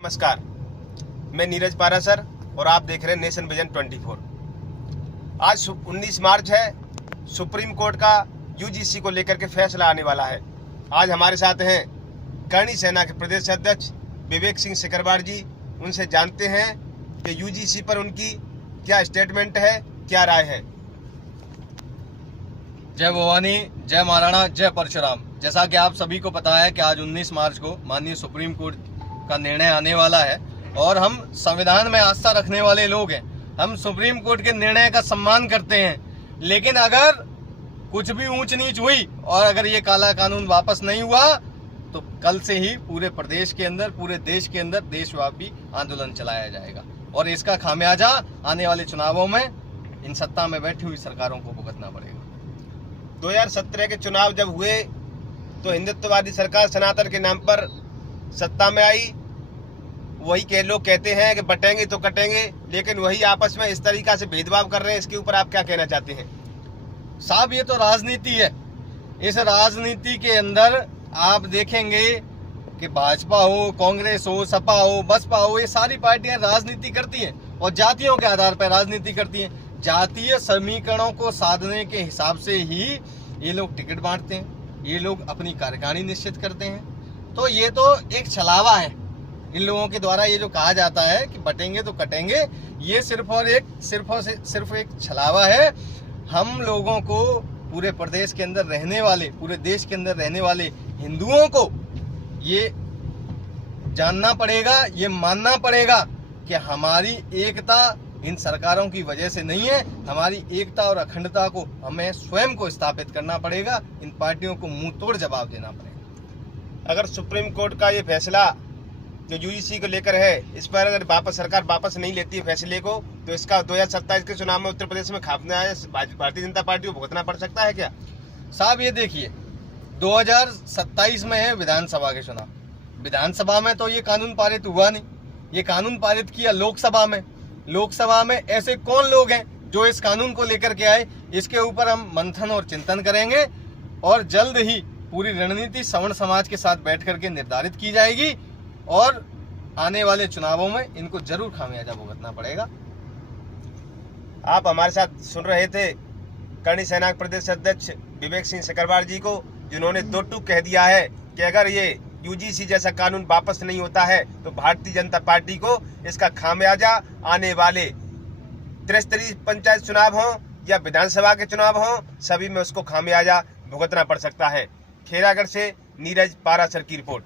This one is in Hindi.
नमस्कार, मैं नीरज पारासर और आप देख रहे हैं नेशन विजन 24। आज 19 मार्च है। सुप्रीम कोर्ट का यूजीसी को लेकर के फैसला आने वाला है। आज हमारे साथ हैं करणी सेना के प्रदेश अध्यक्ष विवेक सिंह सिकरवार जी। उनसे जानते हैं कि यूजीसी पर उनकी क्या स्टेटमेंट है, क्या राय है। जय भवानी, जय महाराणा, जय परशुराम। जैसा कि आप सभी को पता है कि आज 19 मार्च को माननीय सुप्रीम कोर्ट का निर्णय आने वाला है और हम संविधान में आस्था रखने वाले लोग हैं। हम सुप्रीम कोर्ट के निर्णय का सम्मान करते हैं, लेकिन अगर कुछ भी ऊंच नीच हुई और अगर ये काला कानून वापस नहीं हुआ तो कल से ही पूरे प्रदेश के अंदर, पूरे देश के अंदर देशव्यापी आंदोलन चलाया जाएगा और इसका खामियाजा आने वाले चुनावों में इन सत्ता में बैठी हुई सरकारों को भुगतना पड़ेगा। 2017 के चुनाव जब हुए तो हिंदुत्ववादी सरकार सनातन के नाम पर सत्ता में आई। वही लोग कहते हैं कि बटेंगे तो कटेंगे, लेकिन वही आपस में इस तरीका से भेदभाव कर रहे हैं। इसके ऊपर आप क्या कहना चाहते हैं? साहब, ये तो राजनीति है। इस राजनीति के अंदर आप देखेंगे कि भाजपा हो, कांग्रेस हो, सपा हो, बसपा हो, ये सारी पार्टियां राजनीति करती हैं और जातियों के आधार पर राजनीति करती हैं। जातीय समीकरणों को साधने के हिसाब से ही ये लोग टिकट बांटते हैं, ये लोग अपनी कार्यकारिणी निश्चित करते हैं। तो ये तो एक छलावा है इन लोगों के द्वारा। ये जो कहा जाता है कि बटेंगे तो कटेंगे, ये सिर्फ एक छलावा है। हम लोगों को, पूरे प्रदेश के अंदर रहने वाले, पूरे देश के अंदर रहने वाले हिंदुओं को ये जानना पड़ेगा, ये मानना पड़ेगा कि हमारी एकता इन सरकारों की वजह से नहीं है। हमारी एकता और अखंडता को हमें स्वयं को स्थापित करना पड़ेगा। इन पार्टियों को मुंह तोड़ जवाब देना पड़ेगा। अगर सुप्रीम कोर्ट का ये फैसला जो यूजीसी को लेकर है, इस पर अगर सरकार वापस नहीं लेती है फैसले को, तो इसका 2027 के चुनाव में उत्तर प्रदेश में भारतीय जनता पार्टी को भुगतना पड़ सकता है क्या? साहब, ये देखिए, 2027 में है विधानसभा के चुनाव। विधानसभा में तो ये कानून पारित हुआ नहीं, ये कानून पारित किया लोकसभा में। लोकसभा में ऐसे कौन लोग हैं जो इस कानून को लेकर के आए? इसके ऊपर हम मंथन और चिंतन करेंगे और जल्द ही पूरी रणनीति सवर्ण समाज के साथ बैठ करके निर्धारित की जाएगी और आने वाले चुनावों में इनको जरूर खामियाजा भुगतना पड़ेगा। आप हमारे साथ सुन रहे थे करणी सेना के प्रदेश अध्यक्ष विवेक सिंह सिकरवार जी को, जिन्होंने दो टूक कह दिया है कि अगर ये यूजीसी जैसा कानून वापस नहीं होता है तो भारतीय जनता पार्टी को इसका खामियाजा आने वाले त्रिस्तरीय पंचायत चुनाव हों या विधानसभा के चुनाव हों, सभी में उसको खामियाजा भुगतना पड़ सकता है। खेरागढ़ से नीरज पारासर की रिपोर्ट।